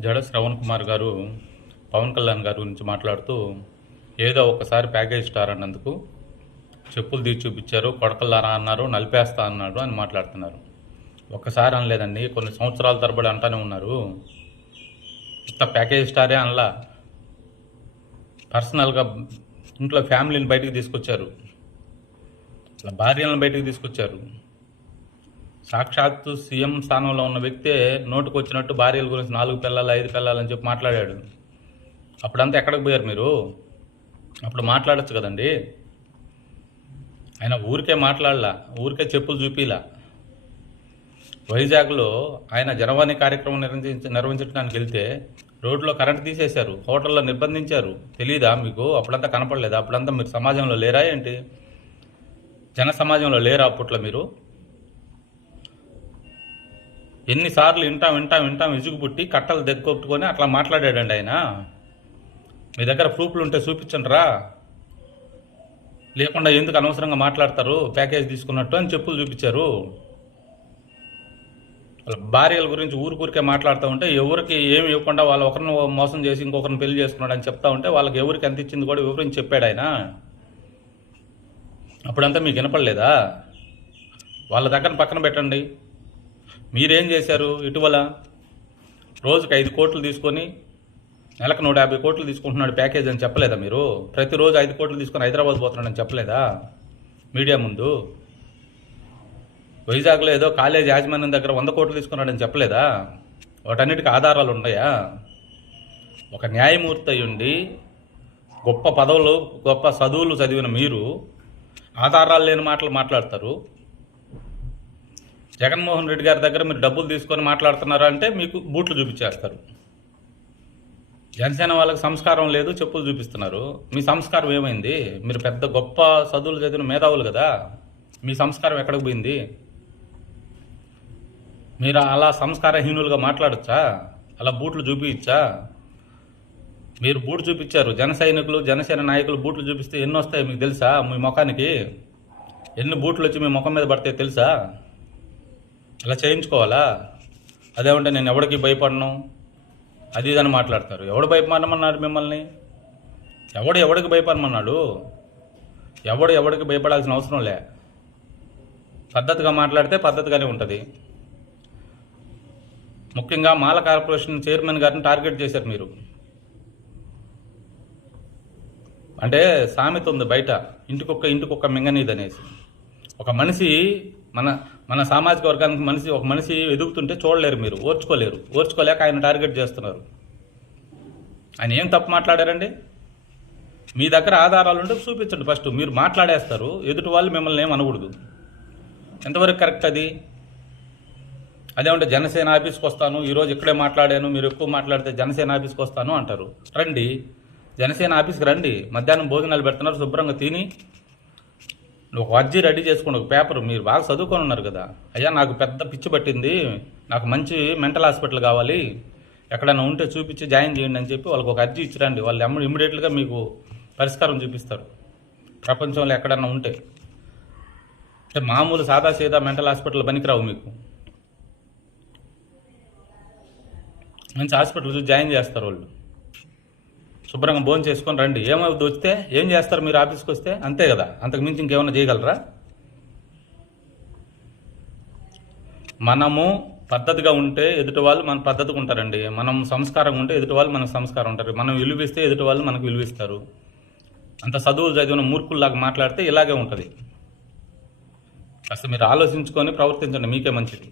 జడ శ్రవణ్ కుమార్ గారు పవన్ కళ్యాణ్ గారి గురించి మాట్లాడుతూ ఏదో ఒకసారి ప్యాకేజ్ స్టార్ అన్నందుకు చెప్పులు తీసి చూపించారు, కొడకల్లారా అన్నారు, నలిపేస్తా అన్నాడు అని మాట్లాడుతున్నారు. ఒక్కసారి అనలేదండి, కొన్ని సంవత్సరాల తరబడి అంటానే ఉన్నారు. ఇంత ప్యాకేజ్ స్టారే అనలా. పర్సనల్గా ఇంట్లో ఫ్యామిలీని బయటకు తీసుకొచ్చారు, ఇట్లా భార్యలను బయటకు తీసుకొచ్చారు. సాక్షాత్తు సీఎం స్థానంలో ఉన్న వ్యక్తే నోటుకు వచ్చినట్టు భార్యల గురించి 4 పిల్లలు 5 పిల్లలు అని చెప్పి మాట్లాడాడు. అప్పుడంతా ఎక్కడికి పోయారు మీరు? అప్పుడు మాట్లాడచ్చు కదండి. ఆయన ఊరికే మాట్లాడలా, ఊరికే చెప్పులు చూపిలా. వైజాగ్లో ఆయన జనవాణి కార్యక్రమం నిర్వహించడానికి వెళ్తే రోడ్లో కరెంట్ తీసేశారు, హోటల్లో నిర్బంధించారు. తెలీదా మీకు? అప్పుడంతా కనపడలేదా? అప్పుడంతా మీరు సమాజంలో లేరా ఏంటి? జన సమాజంలో లేరా అప్పట్లో మీరు? ఎన్నిసార్లు వింటాం విసుగు పుట్టి కట్టలు దగ్గొట్టుకొని అట్లా మాట్లాడాడండి ఆయన. మీ దగ్గర ప్రూఫ్లు ఉంటే చూపించండి రా, లేకుండా ఎందుకు అనవసరంగా మాట్లాడతారు ప్యాకేజ్ తీసుకున్నట్టు అని చెప్పులు చూపించారు. వాళ్ళ భార్యల గురించి ఊరికే మాట్లాడుతూ ఉంటే ఎవరికి ఏమి ఇవ్వకుండా వాళ్ళు ఒకరిని మోసం చేసి ఇంకొకరిని పెళ్లి చేసుకున్నాడు అని చెప్తా ఉంటే వాళ్ళకి ఎవరికి ఎంత ఇచ్చింది కూడా వివరించి చెప్పాడు ఆయన. అప్పుడంతా మీకు వినపడలేదా? వాళ్ళ దగ్గర పక్కన పెట్టండి. మీరేం చేశారు? ఇటీవల రోజుకి 5 కోట్లు తీసుకొని నెలకు 150 కోట్లు తీసుకుంటున్నాడు ప్యాకేజ్ అని చెప్పలేదా మీరు? ప్రతిరోజు 5 కోట్లు తీసుకొని హైదరాబాద్ పోతున్నాడని చెప్పలేదా మీడియా ముందు? వైజాగ్లో ఏదో కాలేజ్ యాజమాన్యం దగ్గర 100 కోట్లు తీసుకున్నాడని చెప్పలేదా? వాటన్నిటికీ ఆధారాలు ఉన్నాయా? ఒక న్యాయమూర్తి అయ్యుండి గొప్ప పదవులు గొప్ప చదువులు చదివిన మీరు ఆధారాలు లేని మాటలు మాట్లాడతారు. జగన్మోహన్ రెడ్డి గారి దగ్గర మీరు డబ్బులు తీసుకొని మాట్లాడుతున్నారా అంటే మీకు బూట్లు చూపించేస్తారు. జనసేన వాళ్ళకి సంస్కారం లేదు, చెప్పులు చూపిస్తున్నారు. మీ సంస్కారం ఏమైంది? మీరు పెద్ద గొప్ప చదువులు చదివిన మేధావులు కదా, మీ సంస్కారం ఎక్కడికి పోయింది? మీరు అలా సంస్కారహీనులుగా మాట్లాడచ్చా? అలా బూట్లు చూపించా? మీరు బూట్లు చూపించారు. జన సైనికులు జనసేన నాయకులు బూట్లు చూపిస్తే ఎన్ని వస్తాయి మీకు తెలుసా? మీ ముఖానికి ఎన్ని బూట్లు వచ్చి మీ ముఖం మీద పడితే తెలుసా? అలా చేయించుకోవాలా? అదేమంటే నేను ఎవడికి భయపడను అది ఇదని మాట్లాడతారు. ఎవడు భయపడమన్నాడు మిమ్మల్ని? ఎవడికి భయపడమన్నాడు? ఎవడికి భయపడాల్సిన అవసరం లే. పద్ధతిగా మాట్లాడితే పద్ధతిగానే ఉంటుంది. ముఖ్యంగా మాల కార్పొరేషన్ చైర్మన్ గారిని టార్గెట్ చేశారు మీరు. అంటే సామెత ఉంది బయట, ఇంటికొక్క మింగనీది అనేసి. ఒక మనిషి మన సామాజిక వర్గానికి ఒక మనిషి ఎదుగుతుంటే చూడలేరు మీరు, ఓర్చుకోలేక ఆయన టార్గెట్ చేస్తున్నారు. ఆయన ఏం తప్పు మాట్లాడారండి? మీ దగ్గర ఆధారాలు ఉంటే చూపించండి. ఫస్ట్ మీరు మాట్లాడేస్తారు, ఎదుటి వాళ్ళు మిమ్మల్ని ఏం అనకూడదు. ఎంతవరకు కరెక్ట్ అది? అదేమంటే జనసేన ఆఫీస్కి వస్తాను, ఈరోజు ఇక్కడే మాట్లాడాను, మీరు ఎక్కువ మాట్లాడితే జనసేన ఆఫీస్కి వస్తాను అంటారు. రండి, జనసేన ఆఫీస్కి రండి. మధ్యాహ్నం భోజనాలు పెడుతున్నారు, శుభ్రంగా తిని ఒక అర్జీ రెడీ చేసుకోండి, ఒక పేపర్. మీరు బాగా చదువుకొని ఉన్నారు కదా. అయ్యా నాకు పెద్ద పిచ్చి పట్టింది, నాకు మంచి మెంటల్ హాస్పిటల్ కావాలి, ఎక్కడైనా ఉంటే చూపించి జాయిన్ చేయండి అని చెప్పి వాళ్ళకి ఒక అర్జీ ఇచ్చిరండి. వాళ్ళు ఇమ్మీడియట్గా మీకు పరిష్కారం చూపిస్తారు. ప్రపంచంలో ఎక్కడన్నా ఉంటే అంటే మామూలు సాదా మెంటల్ హాస్పిటల్ పనికిరావు మీకు. మంచి హాస్పిటల్ చూసి జాయిన్ చేస్తారు వాళ్ళు. శుభ్రంగా భోజనం చేసుకొని రండి. ఏమవుతుంది వస్తే ఏం చేస్తారు మీరు? ఆఫీస్కి వస్తే అంతే కదా, అంతకు మించి ఇంకేమైనా చేయగలరా? మనము పద్ధతిగా ఉంటే ఎదుటి వాళ్ళు మన పద్ధతిగా ఉంటారండి. మనం సంస్కారంగా ఉంటే ఎదుటి వాళ్ళు మనకు సంస్కారం ఉంటారు. మనం విలువిస్తే ఎదుటి వాళ్ళు మనకు విలువిస్తారు. అంత చదువులు చదివిన మూర్ఖుల్లాగా మాట్లాడితే ఇలాగే ఉంటుంది. అసలు మీరు ఆలోచించుకొని ప్రవర్తించండి, మీకే మంచిది.